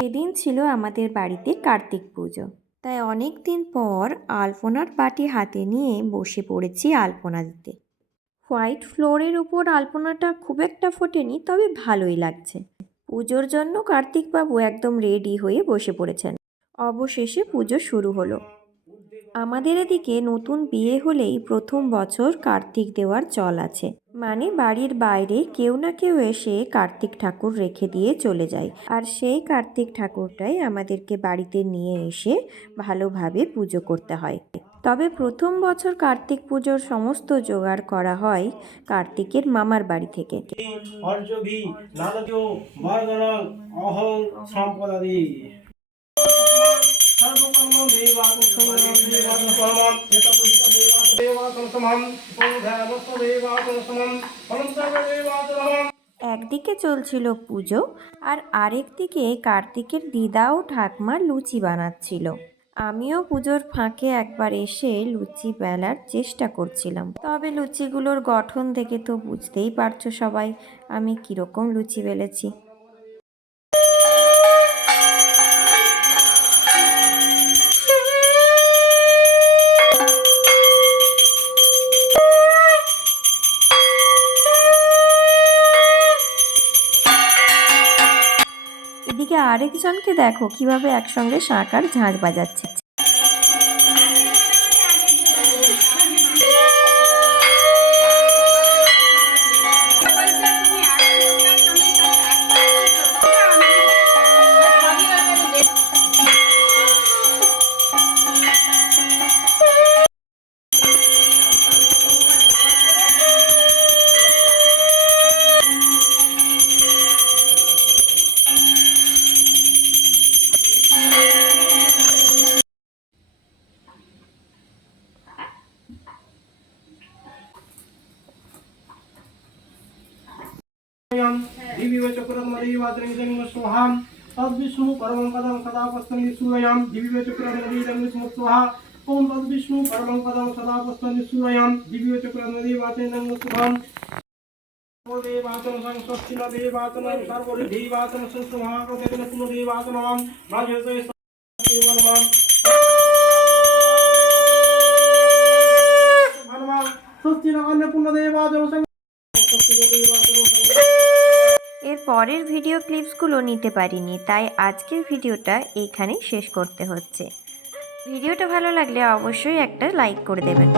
সেদিন ছিল আমাদের বাড়িতে কার্তিক পুজো। তাই অনেক দিন পর আলপনার বাটি হাতে নিয়ে বসে পড়েছি আলপনা দিতে। হোয়াইট ফ্লোরের উপর আলপনাটা খুব একটা ফোটেনি, তবে ভালোই লাগছে। পুজোর জন্য কার্তিকবাবু একদম রেডি হয়ে বসে পড়েছেন। অবশেষে পুজো শুরু হলো। আমাদের এদিকে নতুন বিয়ে হলেই প্রথম বছর কার্তিক দেওয়ার চল আছে। মানে বাড়ির বাইরে কেউ না কেউ এসে কার্তিক ঠাকুর রেখে দিয়ে চলে যায়। আর সেই কার্তিক ঠাকুরটাই আমাদেরকে বাড়িতে নিয়ে এসে ভালোভাবে পুজো করতে হয়। তবে প্রথম বছর কার্তিক পুজোর সমস্ত জোগাড় করা হয় কার্তিকের মামার বাড়ি থেকে। একদিকে চলছিল পুজো আর আরেক দিকে কার্তিকের দিদা ও ঠাকমা লুচি বানাচ্ছিল। আমিও পুজোর ফাঁকে একবার এসে লুচি বেলার চেষ্টা করছিলাম। তবে লুচিগুলোর গঠন দেখে তো বুঝতেই পারছ সবাই, আমি কীরকম লুচি বেলেছি। এদিকে আরেকজনকে দেখো কীভাবে একসঙ্গে সাঁকার ঝাঁঝ বাজাচ্ছে। दैत्यम दिव्य व चक्रम नदी वात्रम जन्म स्वाहाम तद्विष्णु परम पदम सदा पस्तन सूरयम दिव्य व चक्रम नदी जन्म ओम तद्विष्णु परम पदम सदा पस्तन सूरयम दिव्य व चक्रम नदी वात्रम जन्म स्वस्ति न देवातन सर्वरि देवातन संस्महाकृते न पुनः देवातनम राजयते देवनम स्वस्ति न अन्नपूर्णदेवाजन এর পরের ভিডিও ক্লিপসগুলো নিতে পারিনি, তাই আজকের ভিডিওটা এইখানেই শেষ করতে হচ্ছে। ভিডিওটা ভালো লাগলে অবশ্যই একটা লাইক করে দেবেন।